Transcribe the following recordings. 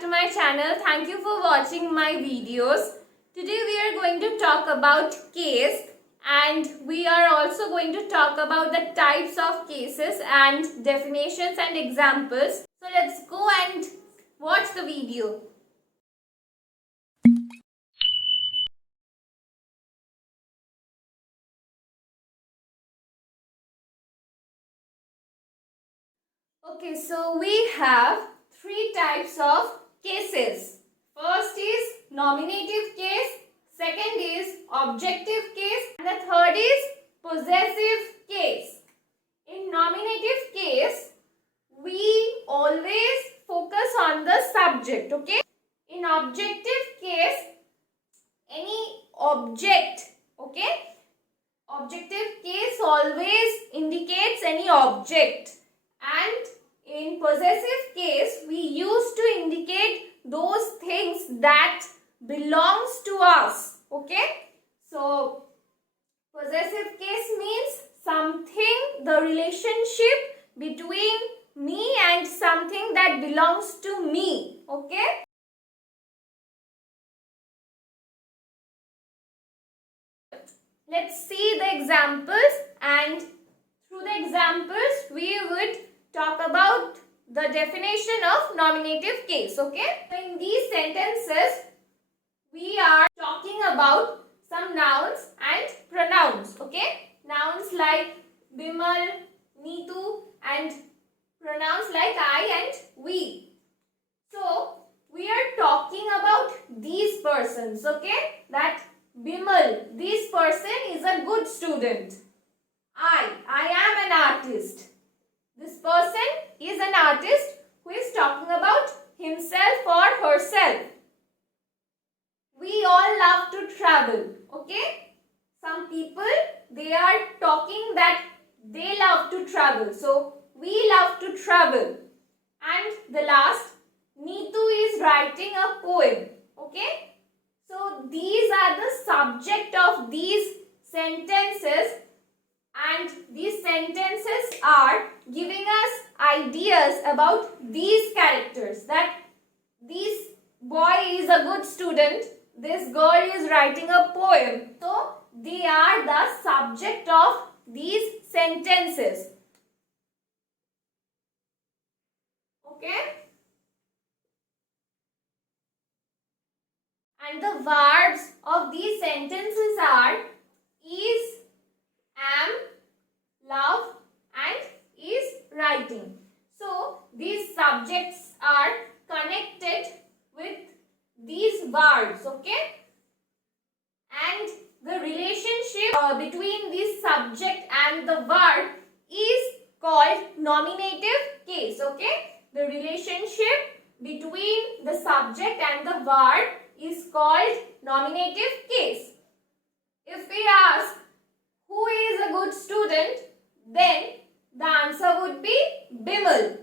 back to my channel. Thank you for watching my videos. Today we are going to talk about case, and we are also going to talk about the types of cases and definitions and examples. So let's go and watch the video. Okay, so we have three types of cases. First is nominative case, second is objective case, and the third is possessive case. In nominative case, we always focus on the subject, okay? In objective case, any object, okay? Objective case always indicates any object. And in possessive case, we used to indicate those things that belongs to us. Okay. So, possessive case means something, the relationship between me and something that belongs to me. Okay. Let's see the examples, and through the examples we would talk about the definition of nominative case. Okay. So in these sentences we are talking about some nouns and pronouns. Okay. Nouns like Bimal, Neetu, and pronouns like I and we. So we are talking about these persons. Okay. That Bimal, this person is a good student. I am an artist. This person is an artist who is talking about himself or herself. We all love to travel. Okay? Some people, they are talking that they love to travel. So, we love to travel. And the last, Neetu is writing a poem. Okay? So, these are the subject of these sentences. And these sentences are giving us ideas about these characters. That this boy is a good student. This girl is writing a poem. So, they are the subject of these sentences. Okay? And the verbs of these sentences are is, am, love, and is writing. So, these subjects are connected with these verbs, okay? And the relationship between this subject and the verb is called nominative case, okay? The relationship between the subject and the verb is called nominative case. If we ask, who is a good student? Then the answer would be Bimal.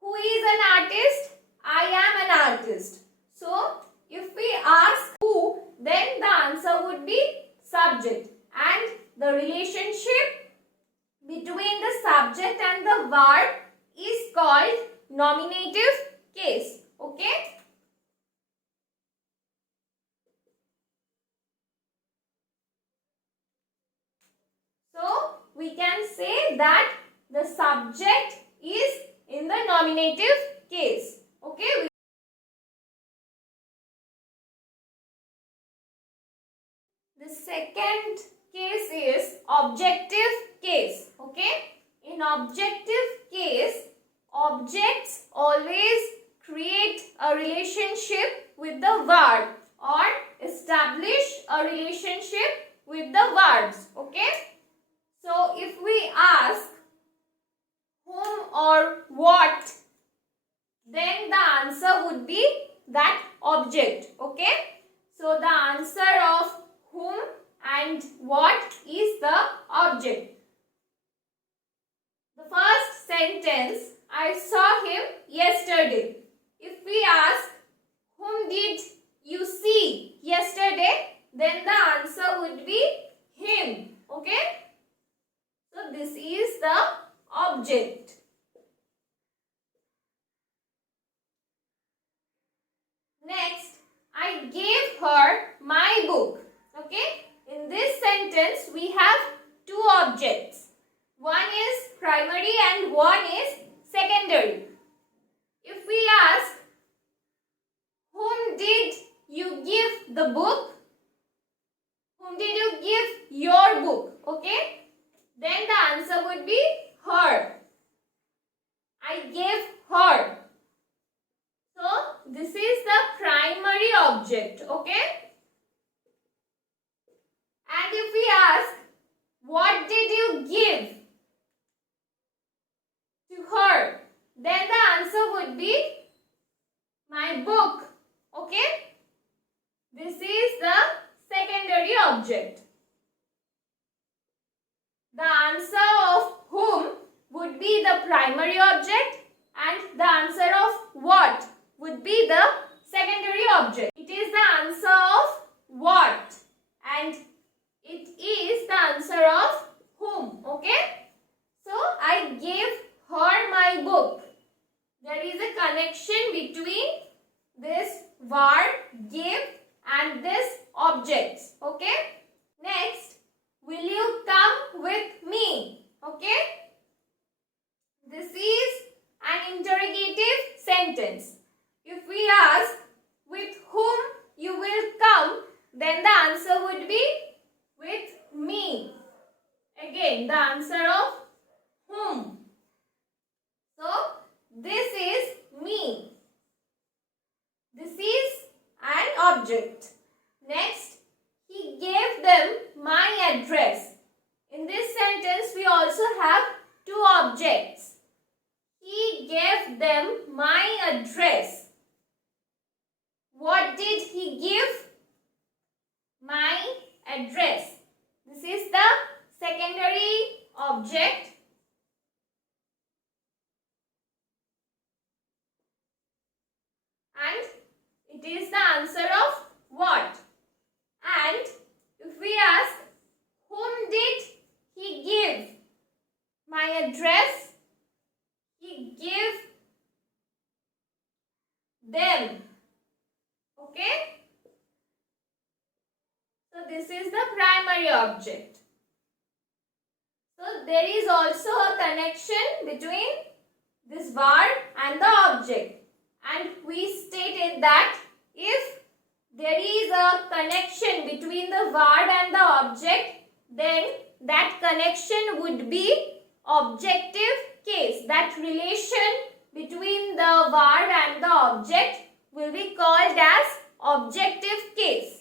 Who is an artist? I am an artist. So, if we ask who, then the answer would be subject. And the relationship between the subject and the verb is called nominative case. Okay? So, we can say that the subject is in the nominative case. Okay. The second case is objective case. Okay. In objective case, objects always create a relationship with the verb or establish a relationship with the verbs. Okay. So, if we ask whom or what, then the answer would be that object. Okay. So, the answer of whom and what is the object. The first sentence, I saw him yesterday. If we ask whom did you see yesterday, then the answer would be him. Okay. So, this is the object. her my book. Okay. In this sentence, we have two objects. One is primary and one is secondary. If we ask, whom did you give the book? Whom did you give your book? Okay. Then the answer would be her. I gave her. So, this is the primary object. Okay. And if we ask, what did you give to her? Then the answer would be my book. Okay. This is the secondary object. The answer of whom would be the primary object and the answer of what would be the secondary object. It is the answer of what and it is the answer of whom. Okay. So, I gave her my book. There is a connection between this verb give and this objects. Okay. Next, will you come with me? Okay. This is an interrogative sentence. If we ask with whom you will come, then the answer would be with me. Again, the answer of whom. So, this is me. This is an object. Next, he gave them my address. In this sentence, we also have two objects. He gave them my address. What did he give? My address. This is the secondary object. And it is the answer of what? And if we ask, whom did he give my address? He gave them. Okay. So this is the primary object. So there is also a connection between this verb and the object. And we stated that if there is a connection between the verb and the object, then that connection would be objective case. That relation between the verb and the object will be called as objective case.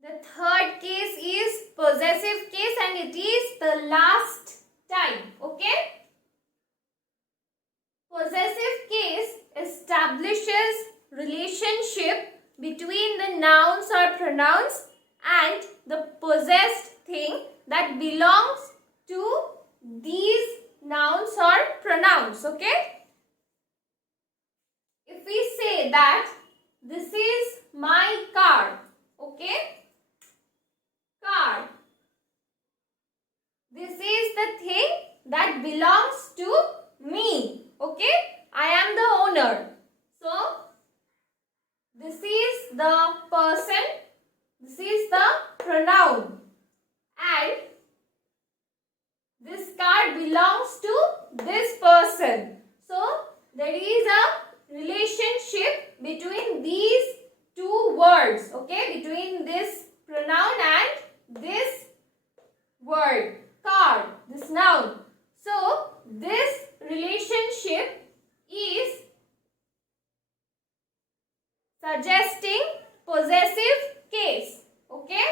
The third case is possessive case and it is the last time. Okay. Possessive case establishes relationship between the nouns or pronouns and the possessed thing that belongs to these nouns or pronouns. Okay. If we say that this is my car. Okay. Car. This is the thing that belongs to me. Okay. I am the owner. So, this is the person. This is the pronoun. And this car belongs to this person. So, there is a relationship between these two words. Okay. Between this pronoun and this word. Car. This noun. So, this relationship is suggesting possessive case. Okay.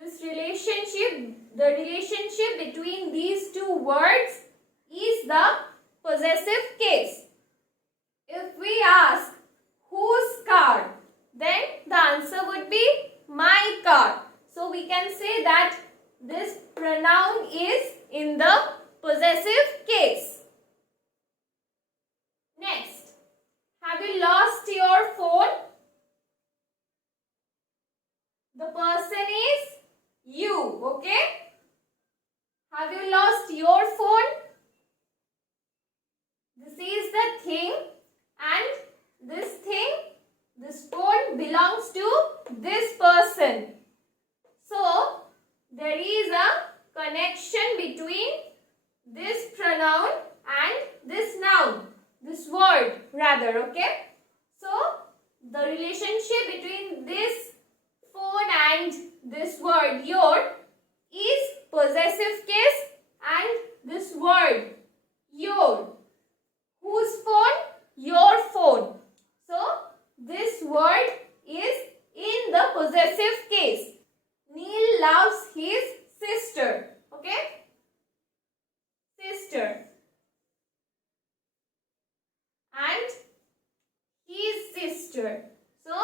This relationship, the relationship between these two words is the possessive case. If we ask whose car, then the answer would be my car. So we can say that this pronoun is in the possessive case. Next, have you lost your phone? The person is you. Okay. Have you lost your phone? This is the thing, and this phone belongs to this person. So, there is a connection between this pronoun and this noun, this word rather, okay? So, the relationship between this phone and this word your is possessive case, and this word your. Whose phone? Your phone. So, this word is in the possessive case. Neil loves his sister. Okay? Sister. And his sister. So,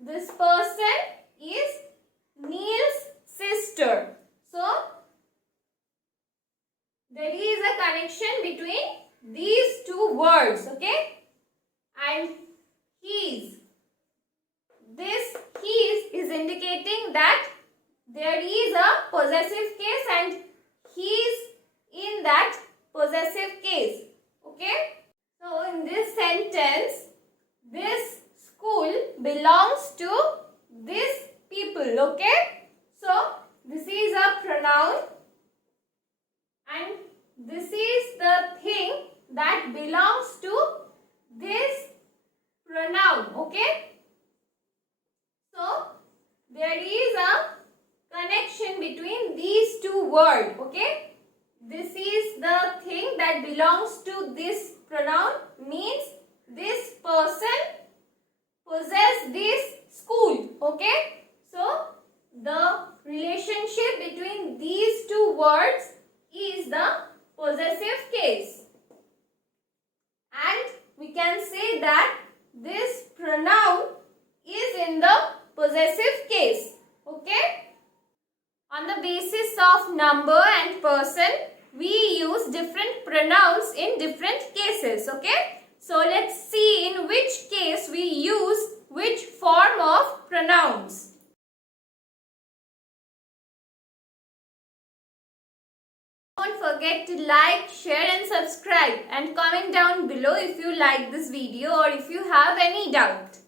this person is Neil's sister. So, there is a connection between these two words. Okay? And his. This his is indicating that there is a possessive case and his in that possessive case. Okay? So, in this sentence, this school belongs to this people. Okay? So, this is a pronoun and this is the thing that belongs to this pronoun. Okay? So, there is a connection between these two words. Okay? This is the thing that belongs to this pronoun, means this person possess this school. Okay? So, the relationship between these two words is the possessive case. And we can say that this pronoun is in the possessive case. Okay? On the basis of number and person, we use different pronouns in different cases. Okay? So, let's see in which case we use which form of pronouns. Don't forget to like, share and subscribe, and comment down below if you like this video or if you have any doubt.